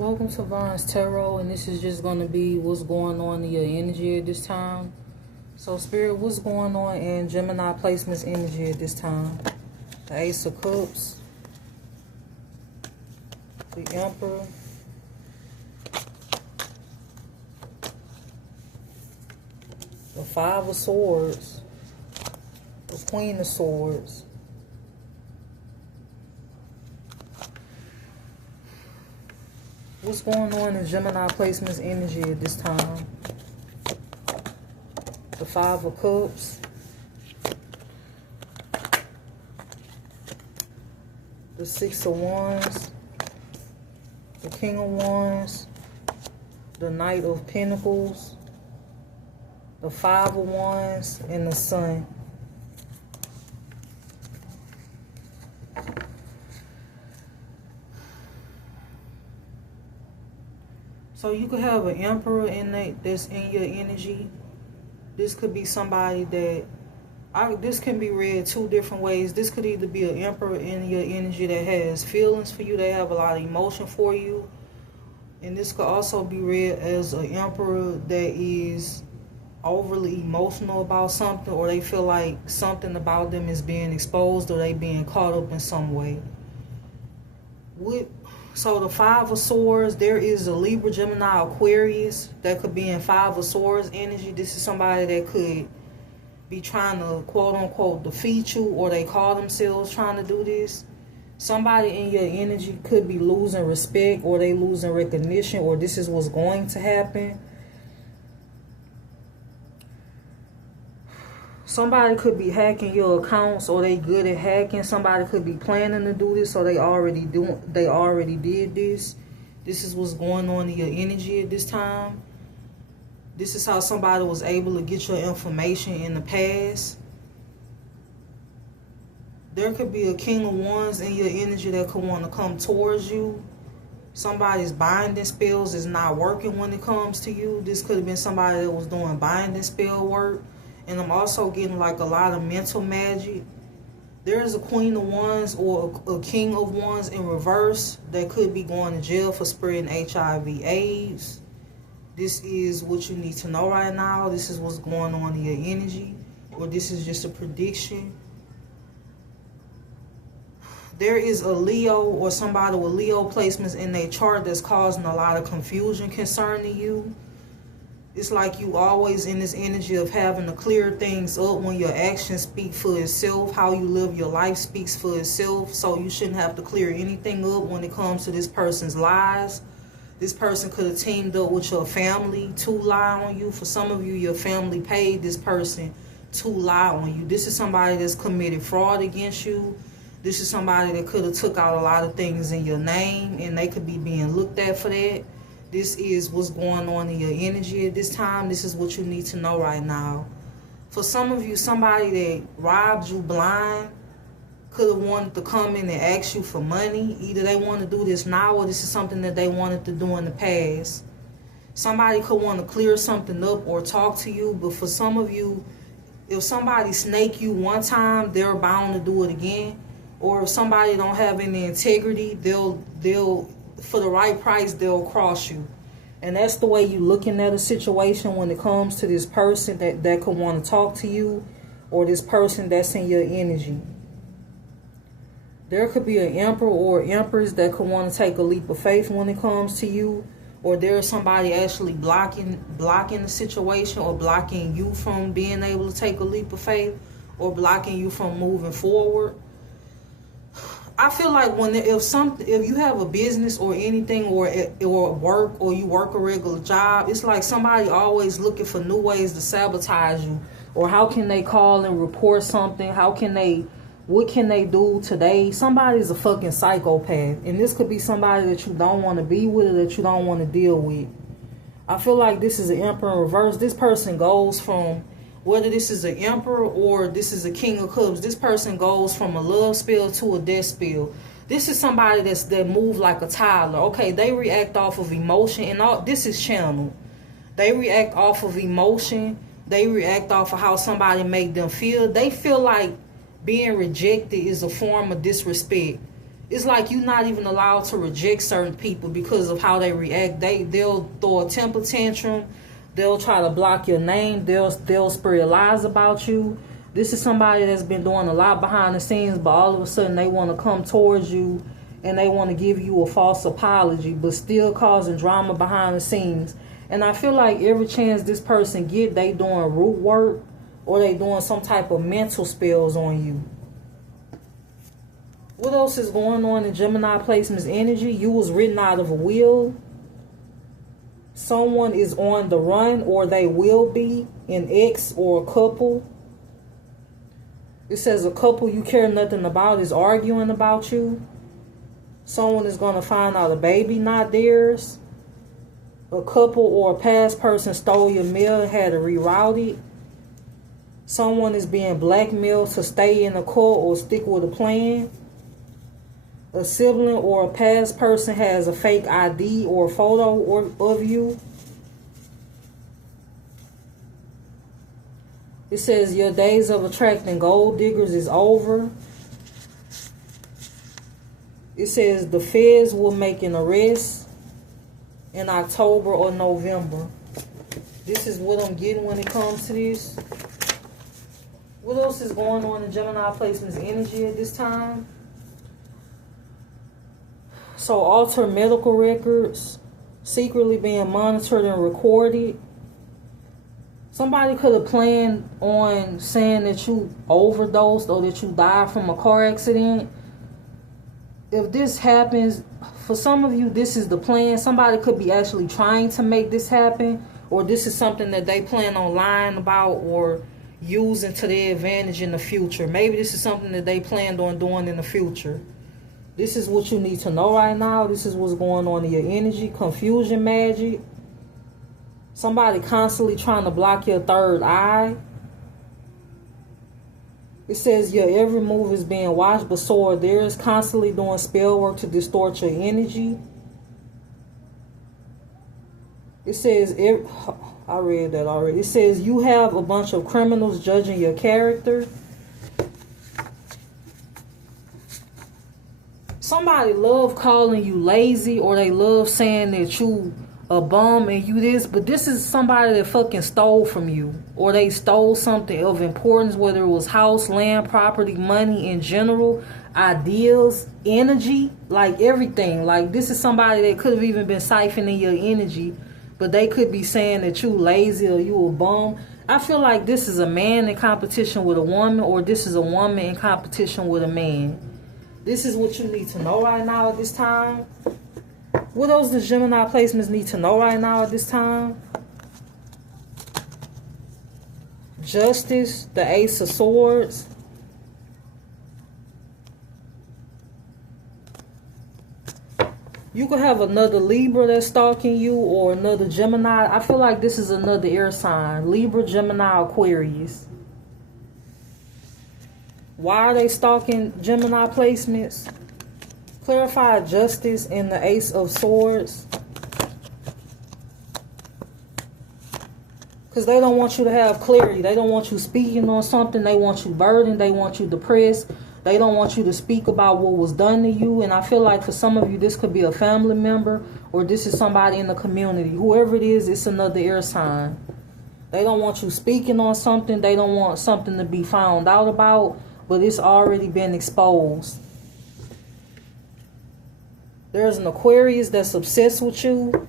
Welcome to Von's Tarot, and this is just going to be what's going on in your energy at this time. So, Spirit, what's going on in Gemini placement's energy at this time? The Ace of Cups, the Emperor, the Five of Swords, the Queen of Swords, what's going on in Gemini placement's energy at this time? The Five of Cups, the Six of Wands, the King of Wands, the Knight of Pentacles, the Five of Wands, and the Sun. So you could have an Emperor that's in your energy. This could be somebody that, this can be read two different ways. This could either be an Emperor in your energy that has feelings for you, they have a lot of emotion for you. And this could also be read as an Emperor that is overly emotional about something, or they feel like something about them is being exposed, or they being caught up in some way. So the Five of Swords, there is a Libra, Gemini, Aquarius that could be in Five of Swords energy. This is somebody that could be trying to quote unquote defeat you, or they call themselves trying to do this. Somebody in your energy could be losing respect, or they losing recognition, or this is what's going to happen. Somebody could be hacking your accounts, or they good at hacking. Somebody could be planning to do this, or they already did this. This is what's going on in your energy at this time. This is how somebody was able to get your information in the past. There could be a King of Wands in your energy that could want to come towards you. Somebody's binding spells is not working when it comes to you. This could have been somebody that was doing binding spell work. And I'm also getting like a lot of mental magic. There's a Queen of Wands or a King of Wands in reverse that could be going to jail for spreading HIV/AIDS. This is what you need to know right now. This is what's going on in your energy. Or this is just a prediction. There is a Leo or somebody with Leo placements in their chart that's causing a lot of confusion concerning you. It's like you always in this energy of having to clear things up when your actions speak for itself. How you live your life speaks for itself. So you shouldn't have to clear anything up when it comes to this person's lies. This person could have teamed up with your family to lie on you. For some of you, your family paid this person to lie on you. This is somebody that's committed fraud against you. This is somebody that could have took out a lot of things in your name, and they could be being looked at for that. This is what's going on in your energy at this time. This is what you need to know right now. For some of you, somebody that robbed you blind could have wanted to come in and ask you for money. Either they want to do this now, or this is something that they wanted to do in the past. Somebody could want to clear something up or talk to you. But for some of you, if somebody snake you one time, they're bound to do it again. Or if somebody don't have any integrity, they'll for the right price, they'll cross you. And that's the way you're looking at a situation when it comes to this person that could want to talk to you, or this person that's in your energy. There could be an Emperor or Empress that could want to take a leap of faith when it comes to you, or there's somebody actually blocking the situation, or blocking you from being able to take a leap of faith, or blocking you from moving forward. I feel like if you have a business or anything, or work, or you work a regular job, it's like somebody always looking for new ways to sabotage you. Or how can they call and report something? What can they do today? Somebody's a fucking psychopath. And this could be somebody that you don't want to be with, or that you don't want to deal with. I feel like this is an Emperor in reverse. This person goes from, whether this is an Emperor or this is a King of Cups, this person goes from a love spell to a death spell. This is somebody that move like a toddler. Okay, they react off of emotion, and all this is channeled. They react off of emotion. They react off of how somebody made them feel. They feel like being rejected is a form of disrespect. It's like you're not even allowed to reject certain people because of how they react. They'll throw a temper tantrum. They'll try to block your name. They'll spread lies about you. This is somebody that's been doing a lot behind the scenes, but all of a sudden they want to come towards you and they want to give you a false apology, but still causing drama behind the scenes. And I feel like every chance this person get, they doing root work or they doing some type of mental spells on you. What else is going on in Gemini placement's energy? You was written out of a will. Someone is on the run, or they will be, an ex or a couple. It says a couple you care nothing about is arguing about you. Someone is going to find out a baby not theirs. A couple or a past person stole your mail and had to reroute it. Someone is being blackmailed to stay in a cult or stick with a plan. A sibling or a past person has a fake ID or photo of you. It says your days of attracting gold diggers is over. It says the feds will make an arrest in October or November. This is what I'm getting when it comes to this. What else is going on in Gemini placement's energy at this time? So alter medical records, secretly being monitored and recorded. Somebody could have planned on saying that you overdosed or that you died from a car accident. If this happens, for some of you, this is the plan. Somebody could be actually trying to make this happen, or this is something that they plan on lying about or using to their advantage in the future. Maybe this is something that they planned on doing in the future. This is what you need to know right now. This is what's going on in your energy. Confusion magic. Somebody constantly trying to block your third eye. It says your every move is being watched, but so are theirs. Constantly doing spell work to distort your energy. It says, I read that already. It says you have a bunch of criminals judging your character. Somebody love calling you lazy, or they love saying that you a bum and you this, but this is somebody that fucking stole from you, or they stole something of importance, whether it was house, land, property, money in general, ideas, energy, like everything. Like this is somebody that could have even been siphoning your energy, but they could be saying that you lazy or you a bum. I feel like this is a man in competition with a woman, or this is a woman in competition with a man. This is what you need to know right now at this time. What else does Gemini placements need to know right now at this time? Justice, the Ace of Swords. You could have another Libra that's stalking you, or another Gemini. I feel like this is another air sign. Libra, Gemini, Aquarius. Why are they stalking Gemini placements? Clarify justice in the Ace of Swords. Because they don't want you to have clarity. They don't want you speaking on something. They want you burdened. They want you depressed. They don't want you to speak about what was done to you. And I feel like for some of you, this could be a family member, or this is somebody in the community. Whoever it is, it's another air sign. They don't want you speaking on something. They don't want something to be found out about, but it's already been exposed. There's an Aquarius that's obsessed with you,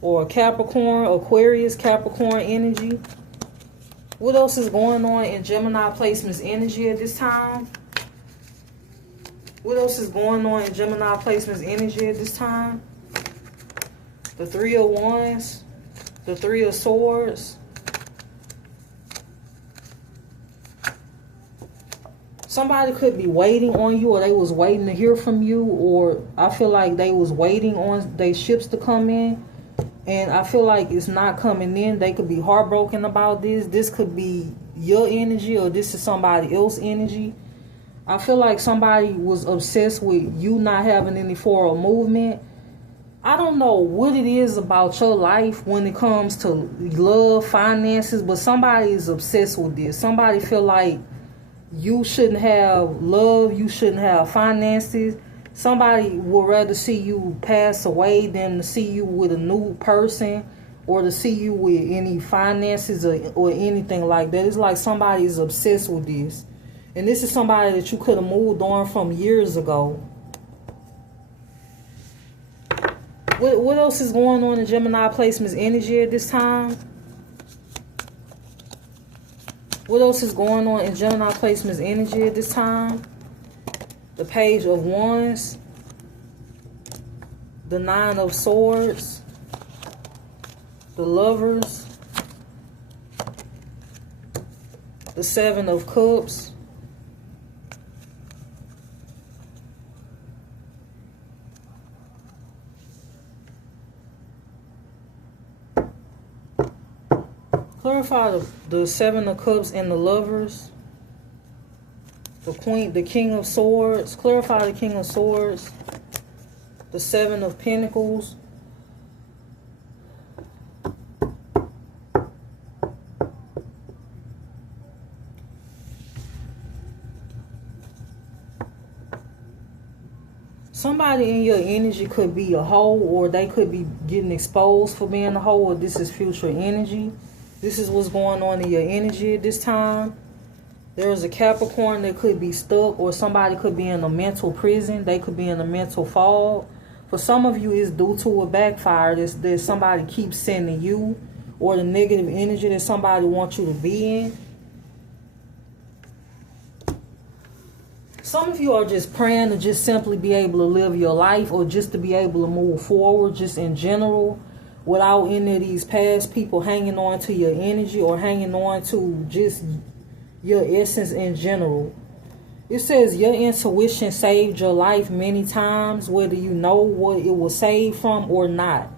or a Capricorn, Aquarius, Capricorn energy. What else is going on in Gemini placement's energy at this time? What else is going on in Gemini placement's energy at this time? The Three of Wands, the Three of Swords. Somebody could be waiting on you, or they was waiting to hear from you, or I feel like they was waiting on their ships to come in, and I feel like it's not coming in. They could be heartbroken about this. This could be your energy, or this is somebody else's energy. I feel like somebody was obsessed with you not having any forward movement. I don't know what it is about your life when it comes to love, finances, but somebody is obsessed with this. Somebody feel like you shouldn't have love, you shouldn't have finances, Somebody would rather see you pass away than to see you with a new person, or to see you with any finances or anything like that. It's like somebody is obsessed with this. And this is somebody that you could have moved on from years ago. What else is going on in Gemini placement's energy at this time? What else is going on in Gemini placement's energy at this time? The Page of Wands. The Nine of Swords. The Lovers. The Seven of Cups. Clarify the Seven of Cups and the Lovers. The King of Swords. Clarify the King of Swords. The Seven of Pentacles. Somebody in your energy could be a hoe, or they could be getting exposed for being a hoe, or this is future energy. This is what's going on in your energy at this time. There is a Capricorn that could be stuck, or somebody could be in a mental prison. They could be in a mental fog. For some of you, it's due to a backfire that somebody keeps sending you, or the negative energy that somebody wants you to be in. Some of you are just praying to just simply be able to live your life, or just to be able to move forward, just in general, without any of these past people hanging on to your energy, or hanging on to just your essence in general. It says your intuition saved your life many times, whether you know what it was saved from or not.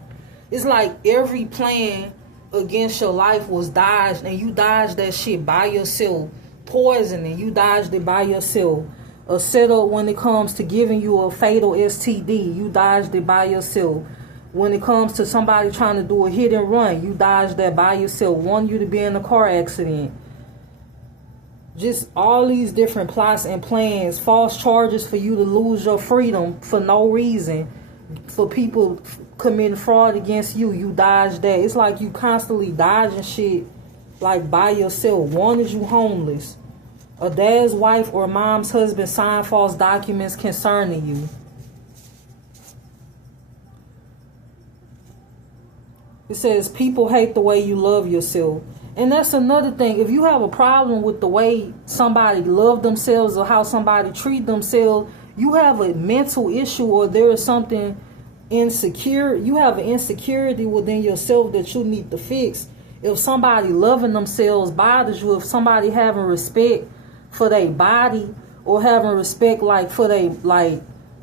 It's like every plan against your life was dodged, and you dodged that shit by yourself. Poisoning, you dodged it by yourself. A setup when it comes to giving you a fatal STD, you dodged it by yourself. When it comes to somebody trying to do a hit and run, you dodged that by yourself. Want you to be in a car accident. Just all these different plots and plans. False charges for you to lose your freedom for no reason. For people committing fraud against you, you dodged that. It's like you constantly dodging shit like by yourself. Wanted you homeless. A dad's wife or mom's husband signed false documents concerning you. It says people hate the way you love yourself. And that's another thing. If you have a problem with the way somebody love themselves or how somebody treat themselves, you have a mental issue, or there is something insecure. You have an insecurity within yourself that you need to fix. If somebody loving themselves bothers you, if somebody having respect for their body, or having respect like for their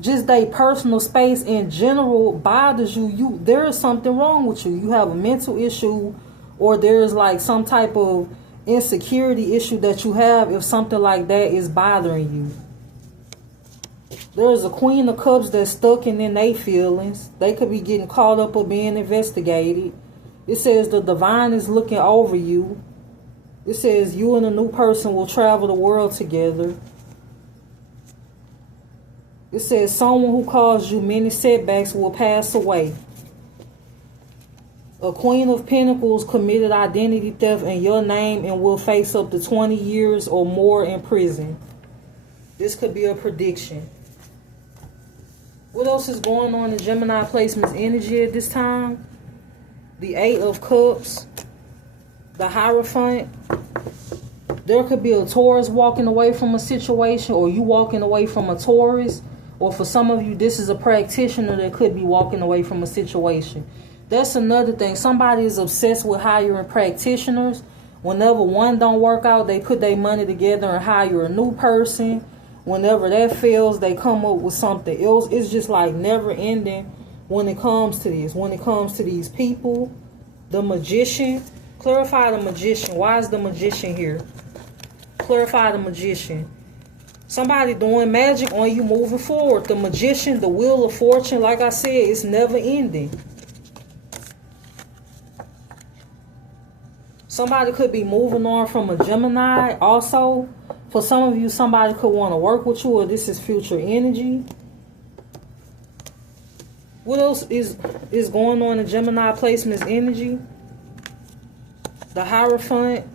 just their personal space in general bothers you, there is something wrong with you. You have a mental issue, or there is like some type of insecurity issue that you have if something like that is bothering you. There is a Queen of Cups that's stuck in their feelings. They could be getting caught up or being investigated. It says the divine is looking over you. It says you and a new person will travel the world together. It says someone who caused you many setbacks will pass away. A Queen of Pentacles committed identity theft in your name and will face up to 20 years or more in prison. This could be a prediction. What else is going on in Gemini placement's energy at this time? The Eight of Cups. The Hierophant. There could be a Taurus walking away from a situation, or you walking away from a Taurus. Or for some of you, this is a practitioner that could be walking away from a situation. That's another thing. Somebody is obsessed with hiring practitioners. Whenever one don't work out, they put their money together and hire a new person. Whenever that fails, they come up with something else. It's just like never ending when it comes to this. When it comes to these people. The Magician. Clarify the Magician. Why is the Magician here? Clarify the Magician. Somebody doing magic on you moving forward. The Magician, the Wheel of Fortune, like I said, it's never ending. Somebody could be moving on from a Gemini. Also, for some of you, somebody could want to work with you, or this is future energy. What else is going on in Gemini placement's energy? The Hierophant,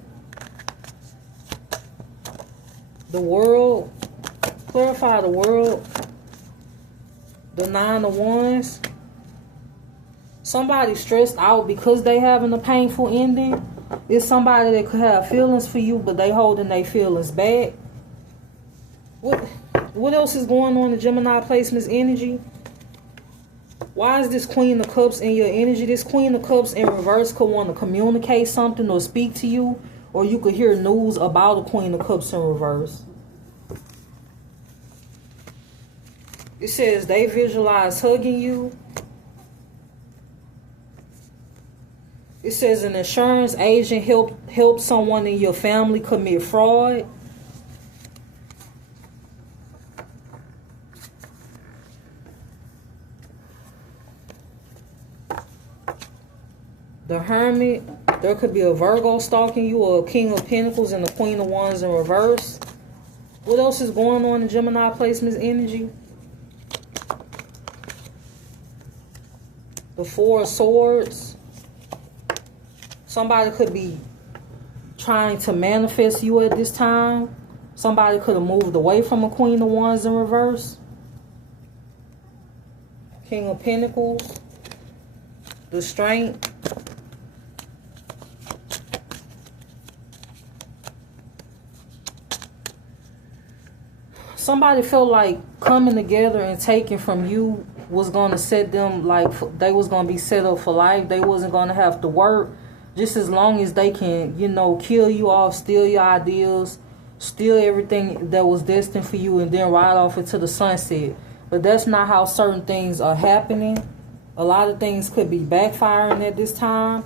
the World, clarify the World, the Nine of Wands. Somebody stressed out because they having a painful ending. It's somebody that could have feelings for you, but they holding their feelings back. What else is going on in Gemini placement's energy? Why is this Queen of Cups in your energy? This Queen of Cups in reverse could want to communicate something or speak to you, or you could hear news about the Queen of Cups in reverse. It says they visualize hugging you. It says an insurance agent helped someone in your family commit fraud. The Hermit, there could be a Virgo stalking you, or a King of Pentacles and the Queen of Wands in reverse. What else is going on in Gemini placement's energy? The Four of Swords. Somebody could be trying to manifest you at this time. Somebody could have moved away from a Queen of Wands in reverse. King of Pentacles. The Strength. Somebody felt like coming together and taking from you was going to set them, like they was going to be set up for life. They wasn't going to have to work. Just as long as they can, kill you off, steal your ideals, steal everything that was destined for you, and then ride off into the sunset. But that's not how certain things are happening. A lot of things could be backfiring at this time.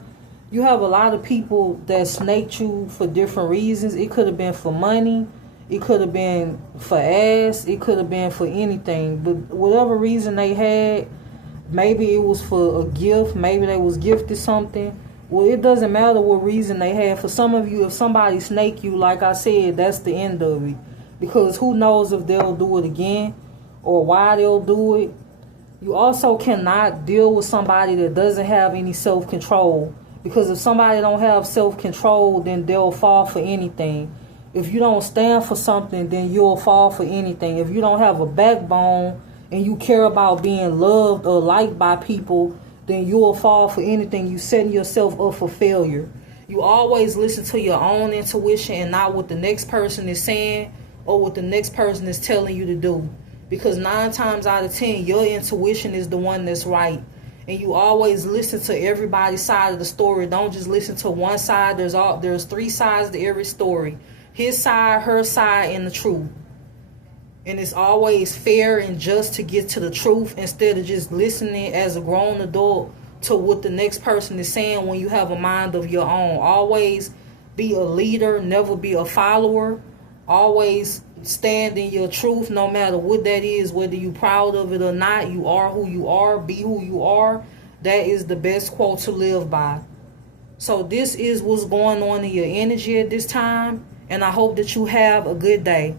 You have a lot of people that snaked you for different reasons. It could have been for money. It could have been for ass. It could have been for anything. But whatever reason they had, maybe it was for a gift. Maybe they was gifted something. Well, it doesn't matter what reason they had. For some of you, if somebody snake you, like I said, that's the end of it. Because who knows if they'll do it again or why they'll do it. You also cannot deal with somebody that doesn't have any self-control. Because if somebody don't have self-control, then they'll fall for anything. If you don't stand for something, then you'll fall for anything. If you don't have a backbone and you care about being loved or liked by people, then you'll fall for anything. You setting yourself up for failure. You always listen to your own intuition and not what the next person is saying or what the next person is telling you to do. Because 9 times out of 10, your intuition is the one that's right. And you always listen to everybody's side of the story. Don't just listen to one side. There's 3 sides to every story. His side, her side, and the truth. And it's always fair and just to get to the truth instead of just listening as a grown adult to what the next person is saying when you have a mind of your own. Always be a leader, never be a follower. Always stand in your truth no matter what that is, whether you're proud of it or not. You are who you are, be who you are. That is the best quote to live by. So this is what's going on in your energy at this time, and I hope that you have a good day.